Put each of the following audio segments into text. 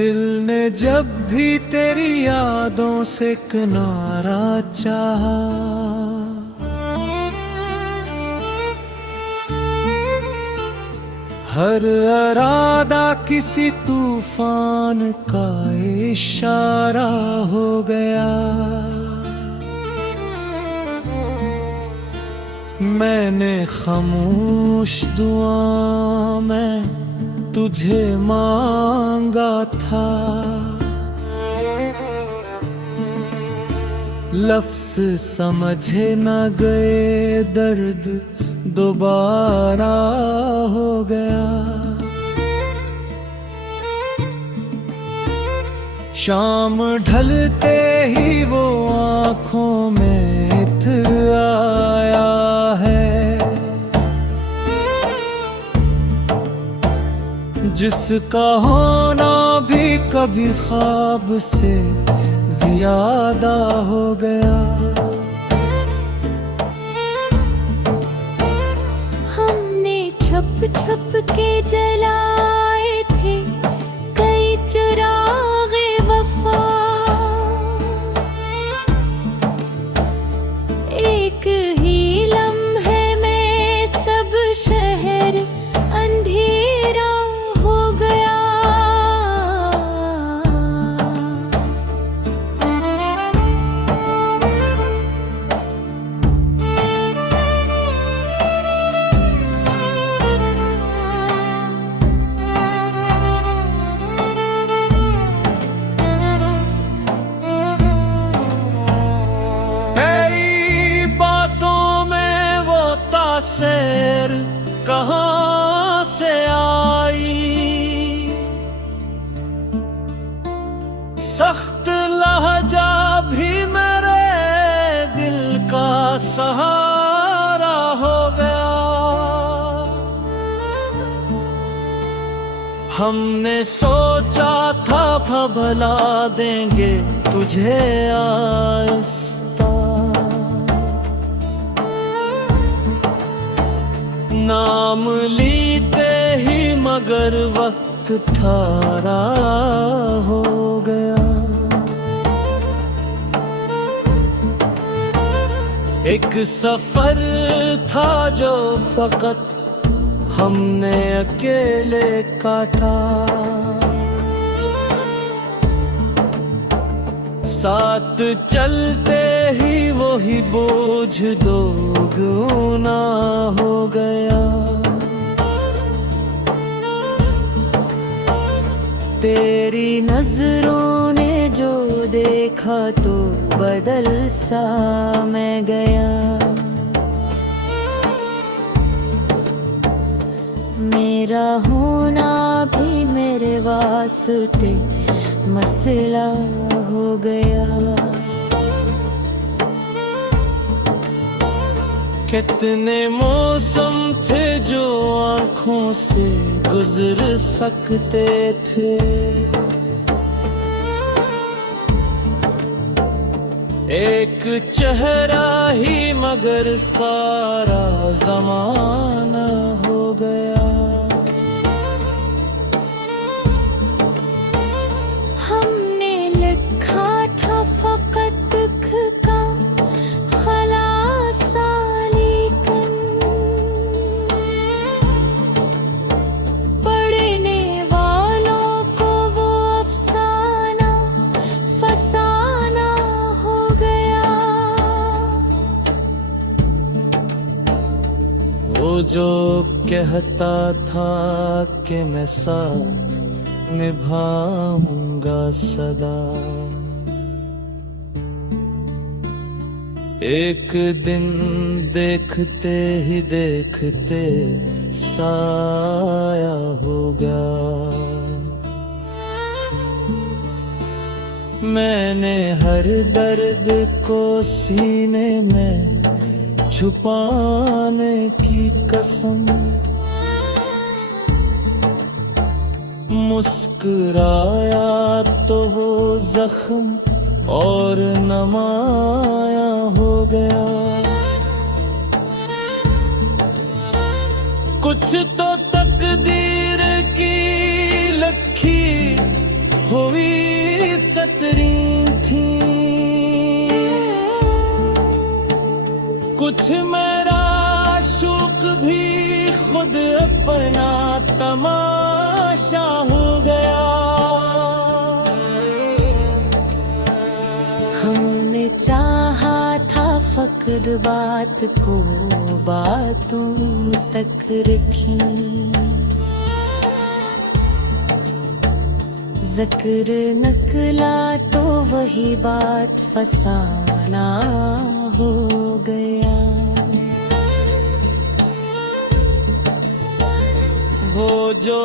दिल ने जब भी तेरी यादों से किनारा चाहा, हर इरादा किसी तूफान का इशारा हो गया। मैंने खामोश दुआ में तुझे मांगा था, लफ्ज़ समझे न गए, दर्द दोबारा हो गया। शाम ढलते ही वो आँखों में इत्र आया है, जिसका होना भी कभी ख्वाब से ज्यादा हो गया। हमने छप छप के जलाए थे कई चिरागे वफा, एक ही लम्हे में सब शहर अंधेरा हो गया। शेर कहाँ से आई, सख्त लहजा भी मेरे दिल का सहारा हो गया। हमने सोचा था भला देंगे तुझे आहिस्ता, नाम लीते ही मगर वक्त ठारा हो गया। एक सफर था जो फकत हमने अकेले काटा, साथ चलते ही वही बोझ दोगुना हो गया। तेरी नजरों ने जो देखा तो बदल सा मैं गया। मेरा होना भी मेरे वास्ते मसला हो गया। कितने मौसम थे जो आँखों से गुजर सकते थे, एक चेहरा ही मगर सारा जमाना हो गया। हमने लिखा था फकत दुख का खलासा, लेकिन पढ़ने वालों को वो अफसाना फसाना हो गया। वो जो कहता था कि मैं साथ निभाऊंगा सदा, एक दिन देखते ही देखते साया हो गया। मैंने हर दर्द को सीने में छुपाने की कसम, मुस्कुराया तो वो जख्म और नमाया हो गया। कुछ तो तकदीर की लखी हो गुजरी थी, कुछ मेरा शौक भी खुद अपना तमाशा हो गया। हमने चाहा था फकद बात को बातों तक रखी, जिक्र नकला तो वही बात फसाना हो गया। वो जो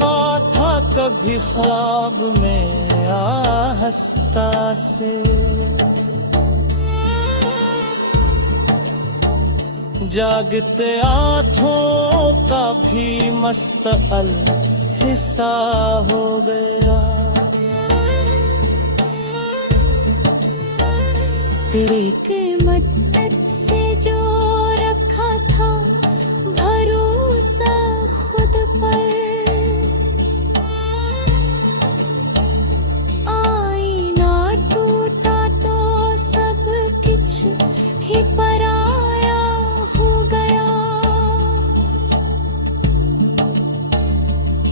था कभी ख्वाब में आहस्ता से, जागते आँखों का भी मस्तअल हिस्सा हो गया। तेरे के मदद से जो रखा था भरोसा खुद पर, आईना टूटा तो सब कुछ ही पराया हो गया।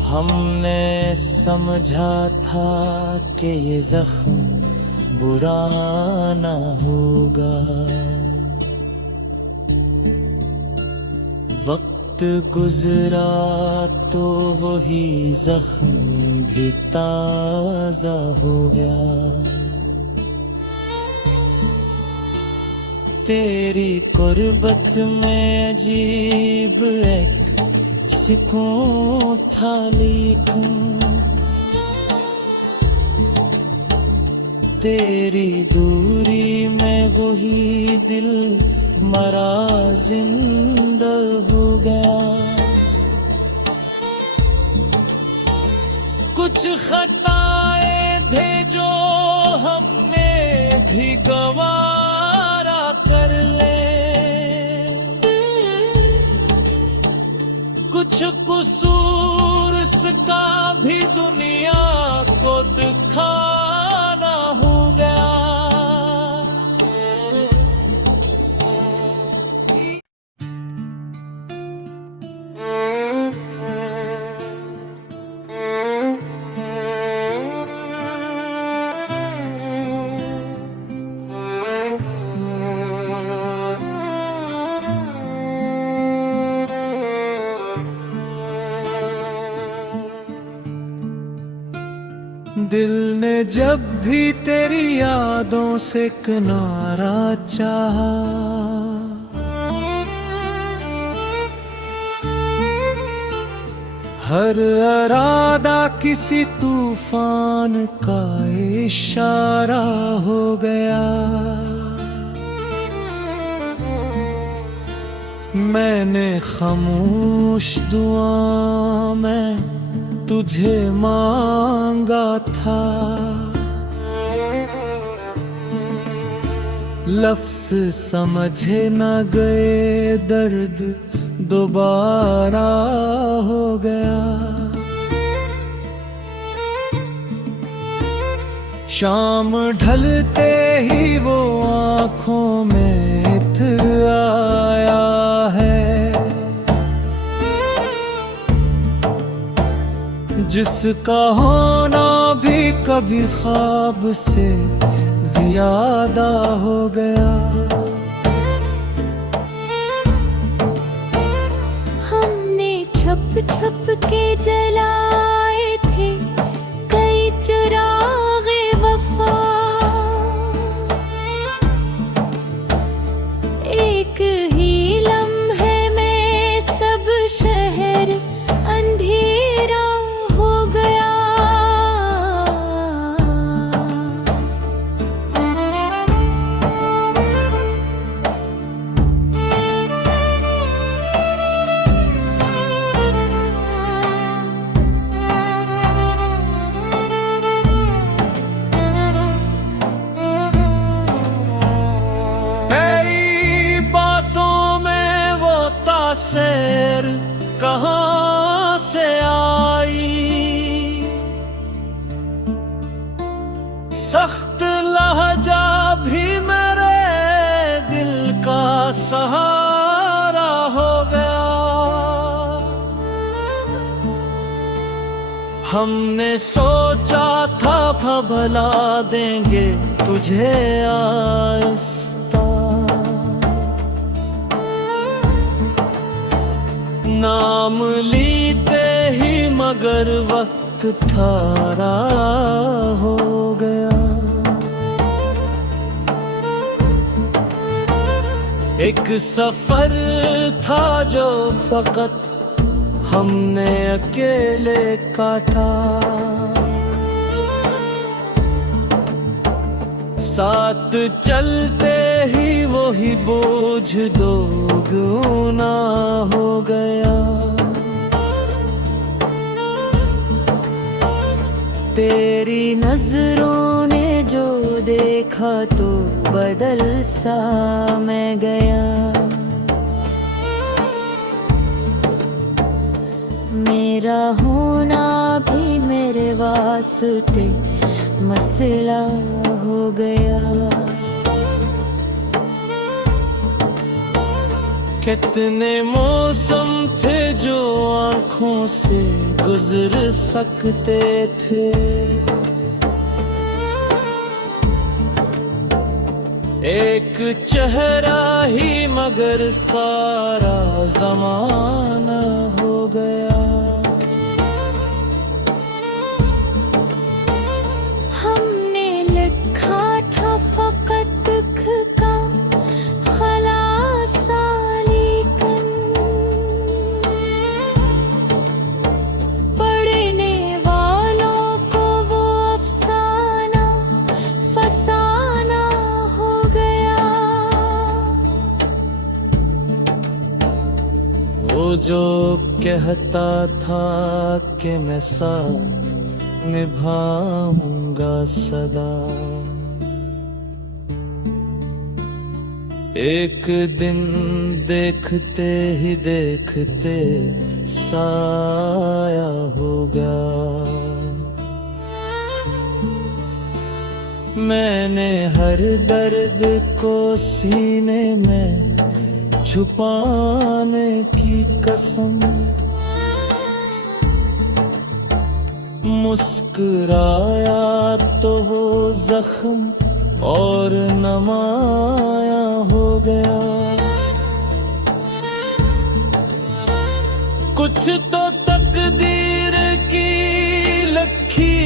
हमने समझा था कि ये जख्म बुरा ना होगा, वक्त गुजरा तो वही जख्म भी ताजा हो गया। तेरी कुर्बत में अजीब एक सुकून था, लेकिन तेरी दूरी में वही दिल मरा जिंदा हो गया। कुछ खताएं थे जो हमने भी गवारा कर ले, कुछ कसूर उसका भी दुनिया को दिखाना हो गया। दिल ने जब भी तेरी यादों से किनारा चाहा, हर इरादा किसी तूफान का इशारा हो गया। मैंने खामोश दुआ में तुझे मांगा था, लफ्ज़ समझे न गए, दर्द दोबारा हो गया। शाम ढलते ही वो आँखों में इत्र आया है, जिसका होना भी कभी ख्वाब से ज्यादा हो गया। हमने छप छप के जलाए थे कई चिरागे वफा, एक ही लम्हे में सब शहर अंधेरा हो गया। तासीर कहाँ से आई, हमने सोचा था भला देंगे तुझे आहिस्ता, नाम लीते ही मगर वक्त थारा हो गया। एक सफर था जो फकत हमने अकेले काटा, साथ चलते ही वही बोझ दोगुना हो गया। तेरी नजरों ने जो देखा तो बदल सा मैं गया। मेरा होना भी मेरे वास्ते मसला हो गया। कितने मौसम थे जो आँखों से गुजर सकते थे, एक चेहरा ही मगर सारा जमाना हो गया। हमने लिखा था फकत दुख का खलासा, लेकिन पढ़ने वालों को वो अफसाना फसाना हो गया। वो जो कहता था कि मैं साथ निभाऊंगा सदा, एक दिन देखते ही देखते साया हो गया। मैंने हर दर्द को सीने में छुपाने की कसम, मुस्कुराया तो वो जख्म और नमाया हो गया। कुछ तो तकदीर की लखी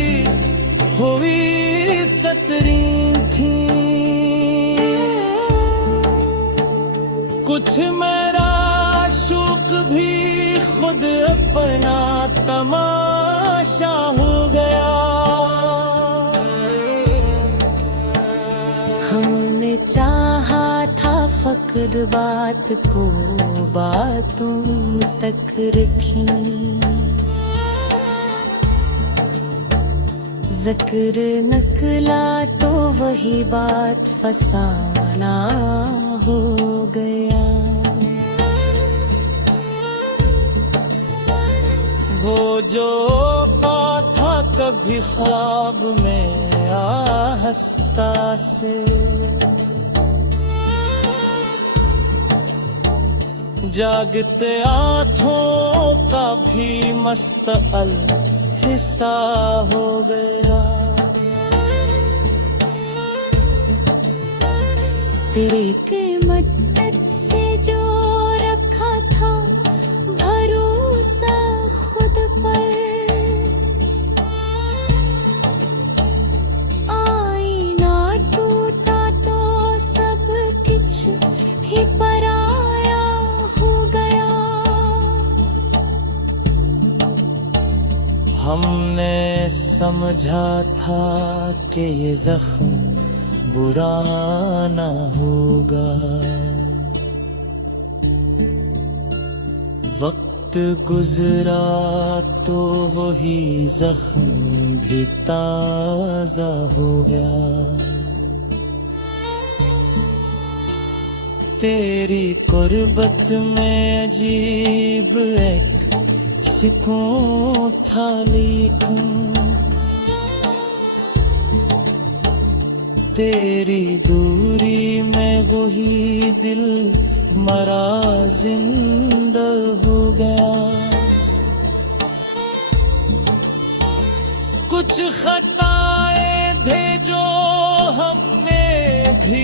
हुई सतरी थी, कुछ मेरा शौक भी खुद अपना तमाशा हो गया। हमने चाहा था फकत बात को बातों तक रखी, जिक्र नकला तो वही बात फसाना हो गया। वो जो था कभी ख्वाब में आहिस्ता से, जागते आँखों का भी मुस्तअल हिस्सा हो गया। तेरे के मदद से जो रखा था भरोसा खुद पर, आईना टूटा तो सब कुछ ही पराया हो गया। हमने समझा था कि ये जख्म बुरा ना होगा, वक्त गुजरा तो वही जख्म भी ताजा हो गया। तेरी कुर्बत में अजीब एक सुकून था, लेकिन तेरी दूरी में वही दिल मरा जिंदा हो गया। कुछ खताएं थे जो हमने भी